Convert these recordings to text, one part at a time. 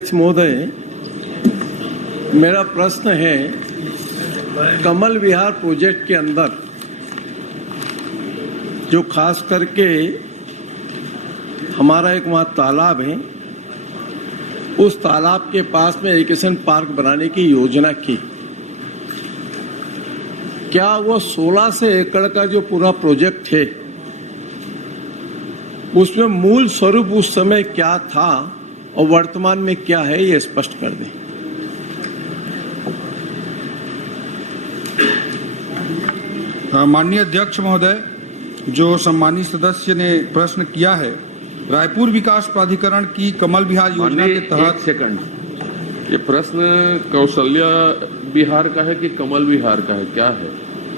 महोदय, मेरा प्रश्न है, कमल विहार प्रोजेक्ट के अंदर जो खास करके हमारा एक वहाँ तालाब है, उस तालाब के पास में एजुकेशन पार्क बनाने की योजना की, क्या वो 1600 एकड़ का जो पूरा प्रोजेक्ट है उसमें मूल स्वरूप उस समय क्या था और वर्तमान में क्या है, ये स्पष्ट कर दें। माननीय अध्यक्ष महोदय, जो सम्मानित सदस्य ने प्रश्न किया है, रायपुर विकास प्राधिकरण की कमल विहार योजना के तहत। एक सेकंड, ये प्रश्न कौशल्या विहार का है कि कमल विहार का है? क्या है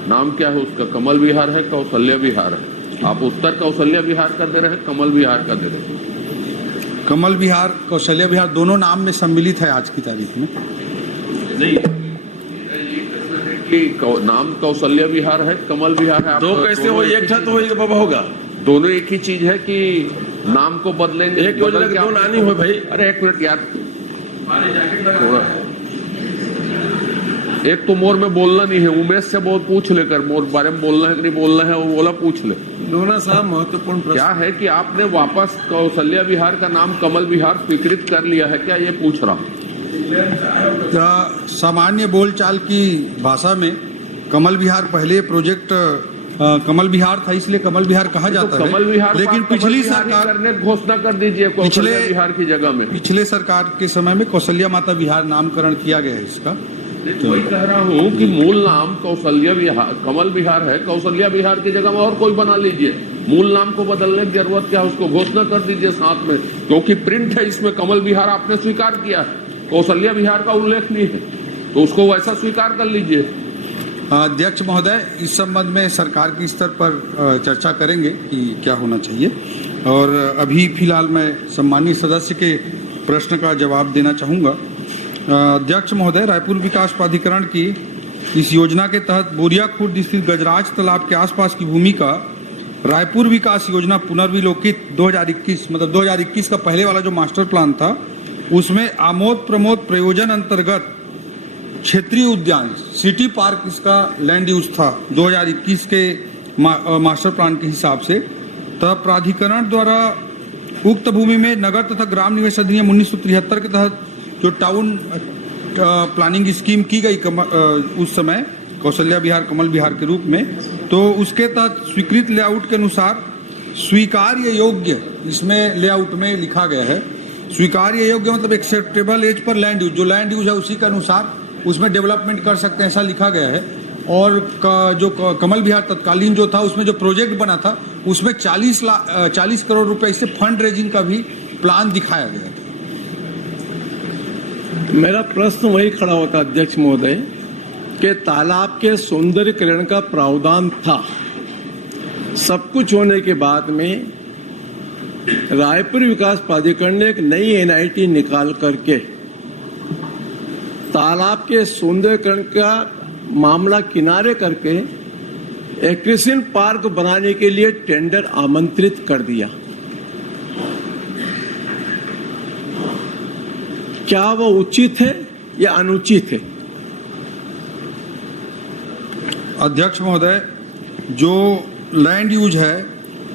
नाम, क्या है उसका? कमल विहार है, कौशल्या विहार है? आप उत्तर कौशल्या विहार का दे रहे हैं, कमल विहार का दे रहे हैं? कमल विहार, कौशल्या विहार दोनों नाम में सम्मिलित है आज की तारीख में। नहीं, कि नाम कौशल्या विहार है, कमल विहार है। दो कैसे हो? एक था तो एक बाबा होगा। दोनों एक ही चीज है कि नाम को बदलेंगे? एक योजना के दो नानी हो भाई। अरे एक मिनट यार, थोड़ा एक तो मोर में बोलना नहीं है, उमेश से बहुत पूछ लेकर मोर बारे में बोलना है कि नहीं बोलना है, वो बोला पूछ ले। दोनों साहब महत्वपूर्ण प्रश्न क्या है कि आपने वापस कौशल्या विहार का नाम कमल विहार स्वीकृत कर लिया है क्या, ये पूछ रहा हूँ। सामान्य बोलचाल की भाषा में कमल विहार पहले प्रोजेक्ट कमल विहार था, इसलिए कमल विहार कहा जाता है। कमल विहार, लेकिन पिछली सरकार ने घोषणा कर दीजिए कौशल्या विहार की जगह में। पिछले सरकार के समय में कौशल्या माता विहार नामकरण किया गया है इसका। तो वही कह रहा हूँ कि मूल नाम कौशल्या विहार कमल विहार है, कौशल्या विहार की जगह में और कोई बना लीजिए। मूल नाम को बदलने की जरूरत क्या, उसको घोषणा कर दीजिए साथ में, क्योंकि प्रिंट है इसमें कमल विहार आपने स्वीकार किया है, कौशल्या विहार का उल्लेख नहीं है, तो उसको वैसा स्वीकार कर लीजिए। अध्यक्ष महोदय, इस संबंध में सरकार के स्तर पर चर्चा करेंगे कि क्या होना चाहिए, और अभी फिलहाल मैं सम्मानित सदस्य के प्रश्न का जवाब देना चाहूँगा। अध्यक्ष महोदय, रायपुर विकास प्राधिकरण की इस योजना के तहत बोरिया खुर्द स्थित गजराज तालाब के आसपास की भूमि का रायपुर विकास योजना पुनर्विलोकित 2021 मतलब 2021 का पहले वाला जो मास्टर प्लान था, उसमें आमोद प्रमोद प्रयोजन अंतर्गत क्षेत्रीय उद्यान सिटी पार्क इसका लैंड यूज था 2021 के मास्टर प्लान के हिसाब से। तब प्राधिकरण द्वारा उक्त भूमि में नगर तथा ग्राम निवेश अधिनियम 1973 के तहत जो टाउन प्लानिंग स्कीम की गई उस समय कौशल्या विहार कमल विहार के रूप में, तो उसके तहत स्वीकृत लेआउट के अनुसार स्वीकार्य योग्य इसमें लेआउट में लिखा गया है। स्वीकार्य योग्य मतलब एक्सेप्टेबल एज पर लैंड यूज, जो लैंड यूज है उसी के अनुसार उसमें डेवलपमेंट कर सकते हैं, ऐसा लिखा गया है। और जो कमल विहार तत्कालीन जो था, उसमें जो प्रोजेक्ट बना था उसमें 40 करोड़ रुपए से फंड रेजिंग का भी प्लान दिखाया गया था। मेरा प्रश्न वही खड़ा होता अध्यक्ष महोदय कि तालाब के सौंदर्यीकरण का प्रावधान था, सब कुछ होने के बाद में रायपुर विकास प्राधिकरण ने एक नई एनआईटी निकाल करके तालाब के सौंदर्यीकरण का मामला किनारे करके एजुकेशन पार्क बनाने के लिए टेंडर आमंत्रित कर दिया। क्या वो उचित है या अनुचित है? अध्यक्ष महोदय, जो लैंड यूज है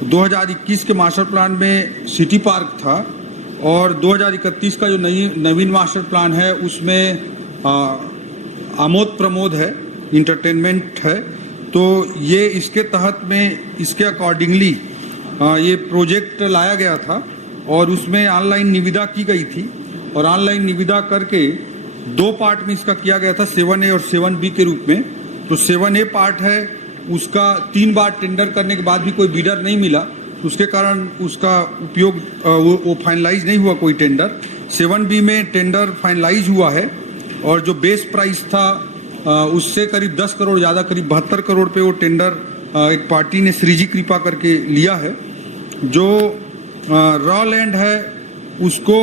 2021 के मास्टर प्लान में सिटी पार्क था, और 2031 का जो नवीन मास्टर प्लान है उसमें आमोद प्रमोद है, इंटरटेनमेंट है। तो ये इसके तहत में इसके अकॉर्डिंगली ये प्रोजेक्ट लाया गया था, और उसमें ऑनलाइन निविदा की गई थी, और ऑनलाइन निविदा करके दो पार्ट में इसका किया गया था, 7A और 7B के रूप में। तो 7A पार्ट है, उसका 3 बार टेंडर करने के बाद भी कोई बीडर नहीं मिला, तो उसके कारण उसका उपयोग वो फाइनलाइज नहीं हुआ कोई टेंडर। 7B में टेंडर फाइनलाइज हुआ है, और जो बेस प्राइस था उससे करीब 10 करोड़ ज़्यादा, करीब 72 करोड़ पे वो टेंडर एक पार्टी ने श्रीजी कृपा करके लिया है। जो रॉ लैंड है उसको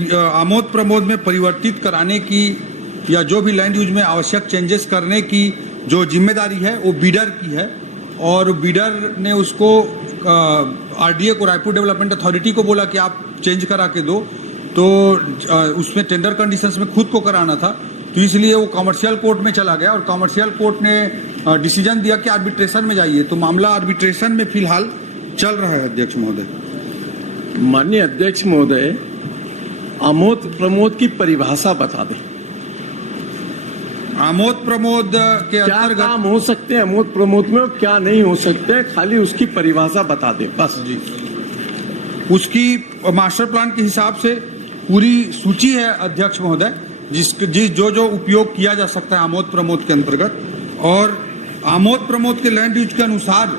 आमोद प्रमोद में परिवर्तित कराने की या जो भी लैंड यूज में आवश्यक चेंजेस करने की जो जिम्मेदारी है वो बीडर की है, और बीडर ने उसको आरडीए को, रायपुर डेवलपमेंट अथॉरिटी को बोला कि आप चेंज करा के दो, तो उसमें टेंडर कंडीशंस में खुद को कराना था, तो इसलिए वो कॉमर्शियल कोर्ट में चला गया और कॉमर्शियल कोर्ट ने डिसीजन दिया कि आर्बिट्रेशन में जाइए। तो मामला आर्बिट्रेशन में फिलहाल चल रहा है अध्यक्ष महोदय। माननीय अध्यक्ष महोदय, आमोद प्रमोद की परिभाषा बता दें। आमोद प्रमोद के क्या अंतर्गत काम हो सकते हैं आमोद प्रमोद में और क्या नहीं हो सकते हैं, खाली उसकी परिभाषा बता दें बस। जी, उसकी मास्टर प्लान के हिसाब से पूरी सूची है अध्यक्ष महोदय, जिस जो उपयोग किया जा सकता है आमोद प्रमोद के अंतर्गत, और आमोद प्रमोद के लैंड यूज के अनुसार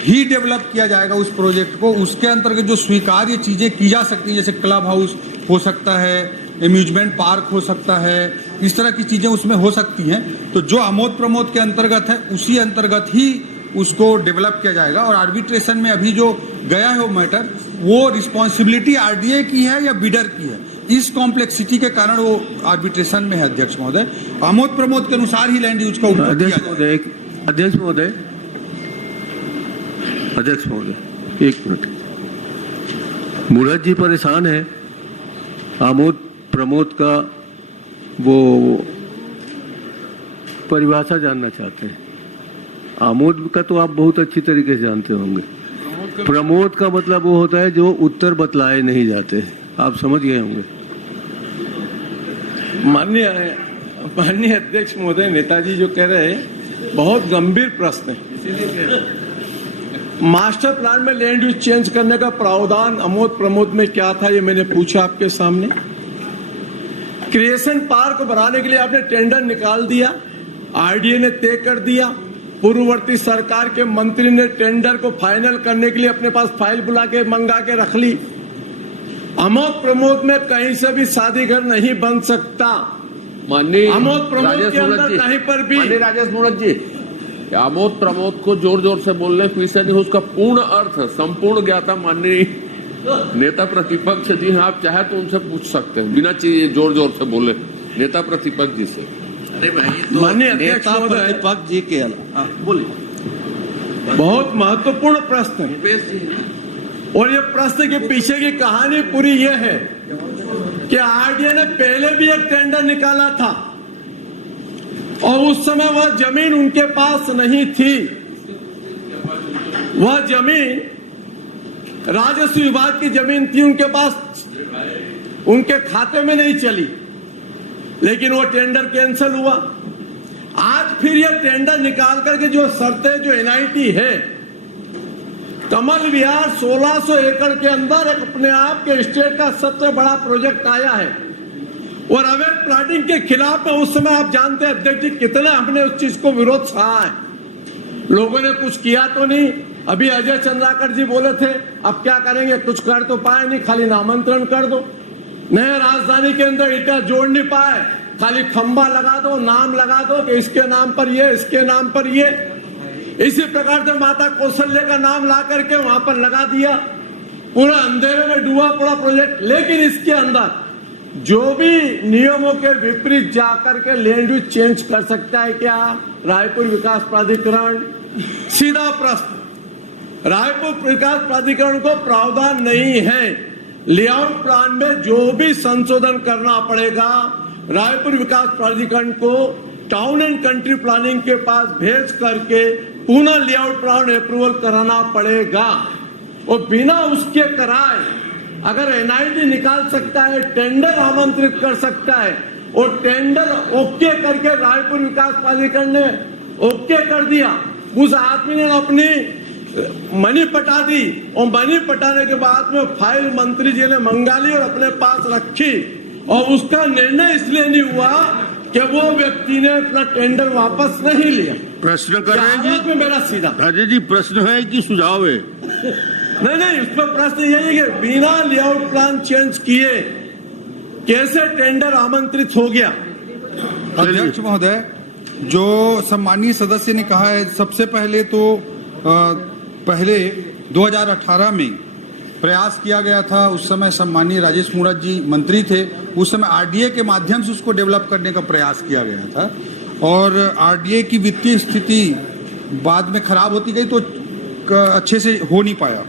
ही डेवलप किया जाएगा उस प्रोजेक्ट को। उसके अंतर्गत जो स्वीकार्य चीजें की जा सकती हैं, जैसे क्लब हाउस हो सकता है, एम्यूजमेंट पार्क हो सकता है, इस तरह की चीजें उसमें हो सकती हैं। तो जो आमोद प्रमोद के अंतर्गत है उसी अंतर्गत ही उसको डेवलप किया जाएगा। और आर्बिट्रेशन में अभी जो गया है वो मैटर, वो रिस्पॉन्सिबिलिटी आरडीए की है या बिडर की है, इस कॉम्प्लेक्सिटी के कारण वो आर्बिट्रेशन में है अध्यक्ष महोदय। आमोद प्रमोद के अनुसार ही लैंड यूज का उपयोग किया जाएगा। अध्यक्ष महोदय, एक मिनट। मुराद जी परेशान है, आमोद प्रमोद का वो परिभाषा जानना चाहते हैं। आमोद का तो आप बहुत अच्छी तरीके से जानते होंगे। प्रमोद का मतलब वो होता है जो उत्तर बतलाए नहीं जाते, आप समझ गए होंगे। माननीय अध्यक्ष महोदय, नेताजी जो कह रहे हैं बहुत गंभीर प्रश्न है। मास्टर प्लान में लैंड यूज चेंज करने का प्रावधान आमोद प्रमोद में क्या था, ये मैंने पूछा आपके सामने। क्रिएशन पार्क बनाने के लिए आपने टेंडर निकाल दिया, आरडीए ने तय कर दिया, पूर्ववर्ती सरकार के मंत्री ने टेंडर को फाइनल करने के लिए अपने पास फाइल बुला के मंगा के रख ली। आमोद प्रमोद में कहीं से भी शादी घर नहीं बन सकता। माननीय आमोद प्रमोद के अंदर कहीं पर भी। माननीय राजेश मूणत जी, आमोद प्रमोद को जोर जोर से बोलने पीछे नहीं, उसका पूर्ण अर्थ संपूर्ण ज्ञाता माननीय नेता प्रतिपक्ष जी हैं, आप चाहे तो उनसे पूछ सकते हैं बिना जोर जोर से बोले, नेता प्रतिपक्ष जी से। अरे भाई, तो माननीय अध्यक्ष महोदय, प्रतिपक्ष जी के बोलिए। बहुत महत्वपूर्ण प्रश्न है और ये प्रश्न के पीछे की कहानी पूरी ये है कि आरडीए ने पहले भी एक टेंडर निकाला था और उस समय वह जमीन उनके पास नहीं थी। वह जमीन राजस्व विभाग की जमीन थी, उनके पास, उनके खाते में नहीं चली, लेकिन वो टेंडर कैंसिल हुआ। आज फिर ये टेंडर निकाल करके जो शर्तें, जो एनआईटी है, कमल विहार 1600 एकड़ के अंदर एक अपने आप के स्टेट का सबसे बड़ा प्रोजेक्ट आया है और अवैध प्लाटिंग के खिलाफ में उस समय आप जानते हैं अध्यक्ष जी कितना हमने उस चीज को विरोध सहा है। लोगों ने कुछ किया तो नहीं। अभी अजय चंद्राकर जी बोले थे अब क्या करेंगे, कुछ कर तो पाए नहीं, खाली नामांतरण कर दो। नए राजधानी के अंदर ईटा जोड़ नहीं पाए, खाली खंबा लगा दो, नाम लगा दो कि इसके नाम पर ये, इसके नाम पर ये। इसी प्रकार से माता कौशल्या का नाम ला करके वहां पर लगा दिया, पूरा अंधेरे में डूबा पड़ा प्रोजेक्ट। लेकिन इसके अंदर जो भी नियमों के विपरीत जाकर के लैंड यूज चेंज कर सकता है क्या रायपुर विकास प्राधिकरण? सीधा प्रश्न। रायपुर विकास प्राधिकरण को प्रावधान नहीं है। लेआउट प्लान में जो भी संशोधन करना पड़ेगा रायपुर विकास प्राधिकरण को टाउन एंड कंट्री प्लानिंग के पास भेज करके पुनः लेआउट प्लान अप्रूवल कराना पड़ेगा। और बिना उसके कराए अगर एनआईटी निकाल सकता है, टेंडर आमंत्रित कर सकता है और टेंडर ओके करके रायपुर विकास प्राधिकरण ने ओके कर दिया, उस आदमी ने अपनी मनी पटा दी और मनी पटाने के बाद में फाइल मंत्री जी ने मंगा ली और अपने पास रखी और उसका निर्णय इसलिए नहीं हुआ कि वो व्यक्ति ने अपना टेंडर वापस नहीं लिया। प्रश्न कर रहे हैं में मेरा सीधा राजेश जी, प्रश्न है कि सुझाव है? नहीं, उस पर प्रश्न यही है कि बिना लेआउट प्लान चेंज किए कैसे टेंडर आमंत्रित हो गया? अध्यक्ष महोदय, जो सम्मानीय सदस्य ने कहा है, सबसे पहले तो पहले 2018 में प्रयास किया गया था। उस समय सम्मानीय राजेश मूणत जी मंत्री थे। उस समय आरडीए के माध्यम से उसको डेवलप करने का प्रयास किया गया था और आरडीए की वित्तीय स्थिति बाद में खराब होती गई तो अच्छे से हो नहीं पाया।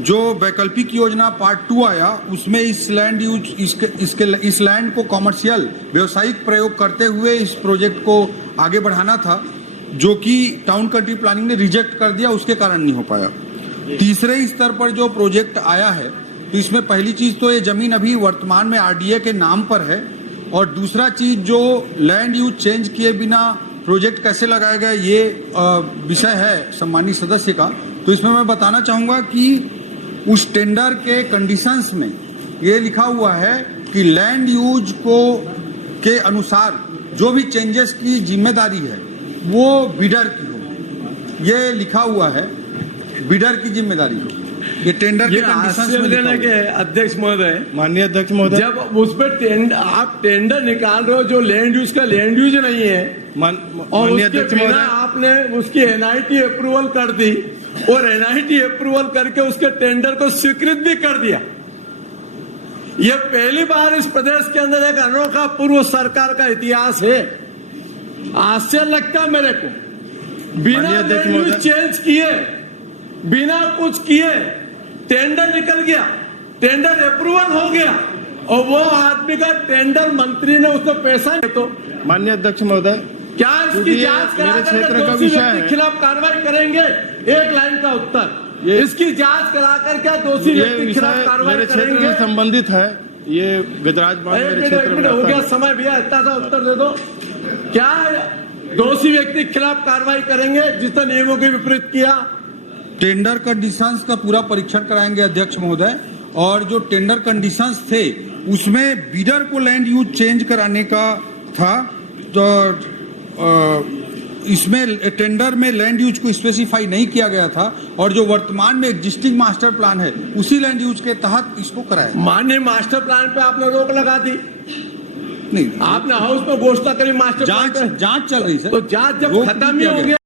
जो वैकल्पिक योजना पार्ट 2 आया उसमें इस लैंड यूज इस लैंड को कॉमर्शियल व्यवसायिक प्रयोग करते हुए इस प्रोजेक्ट को आगे बढ़ाना था, जो कि टाउन कंट्री प्लानिंग ने रिजेक्ट कर दिया, उसके कारण नहीं हो पाया। तीसरे स्तर पर जो प्रोजेक्ट आया है तो इसमें पहली चीज तो ये जमीन अभी वर्तमान में आरडीए के नाम पर है, और दूसरा चीज जो लैंड यूज चेंज किए बिना प्रोजेक्ट कैसे लगाया गया ये विषय है सम्मानित सदस्य का। तो इसमें मैं बताना चाहूंगा कि उस टेंडर के कंडीशंस में ये लिखा हुआ है कि लैंड यूज को के अनुसार जो भी चेंजेस की जिम्मेदारी है वो बिडर की हो, ये लिखा हुआ है, बिडर की जिम्मेदारी हो। ये टेंडर के कंडीशंस में लिखा हुआ है। अध्यक्ष महोदय, माननीय अध्यक्ष महोदय, जब उस पर आप टेंडर निकाल रहे हो जो लैंड यूज का लैंड यूज नहीं है और माननीय उसके अध्यक्ष बिना महोदय, आपने उसकी एनआईटी अप्रूवल कर दी और एनआईटी अप्रूवल करके उसके टेंडर को स्वीकृत भी कर दिया। ये पहली बार इस प्रदेश के अंदर एक अनोखा पूर्व सरकार का इतिहास है। आश्चर्य लगता मेरे को, बिना माननीय अध्यक्ष लैंड यूज महोदय, चेंज किए, बिना कुछ किए टेंडर निकल गया, टेंडर अप्रूवल हो गया और वो आदमी का टेंडर मंत्री ने उसको पैसा नहीं। तो माननीय अध्यक्ष महोदय, क्या इसकी क्योंकि ये जांच करा मेरे क्षेत्र करके का दोषी विषय व्यक्ति है। के खिलाफ कार्रवाई करेंगे? एक लाइन का उत्तर, ये- इसकी जांच कराकर क्या दोषी ये व्यक्ति के खिलाफ विषय कार्रवाई मेरे क्षेत्र करेंगे? से संबंधित है। ये विदराजमान मेरे क्षेत्र एक में मिनट हो आता गया, है। समय भैया, इतना सा उत्तर दे दो। क्या दोषी व्यक्ति के खिलाफ कार्रवाई करेंगे जिसने नियमों के विपरीत किया? टेंडर कंडीशंस का पूरा परीक्षण कराएंगे अध्यक्ष महोदय, और जो टेंडर कंडीशंस थे उसमें बिडर को लैंड यूज चेंज कराने का था, तो इसमें टेंडर में लैंड यूज को स्पेसिफाई नहीं किया गया था, और जो वर्तमान में एग्जिस्टिंग मास्टर प्लान है उसी लैंड यूज के तहत इसको कराया। माननीय मास्टर प्लान पे आपने रोक लगा दी, नहीं, आपने हाउस में घोषणा करी मास्टर प्लान पे। जांच चल रही सर, तो जांच जब रोक खत्म नहीं ही किया हो गया। गया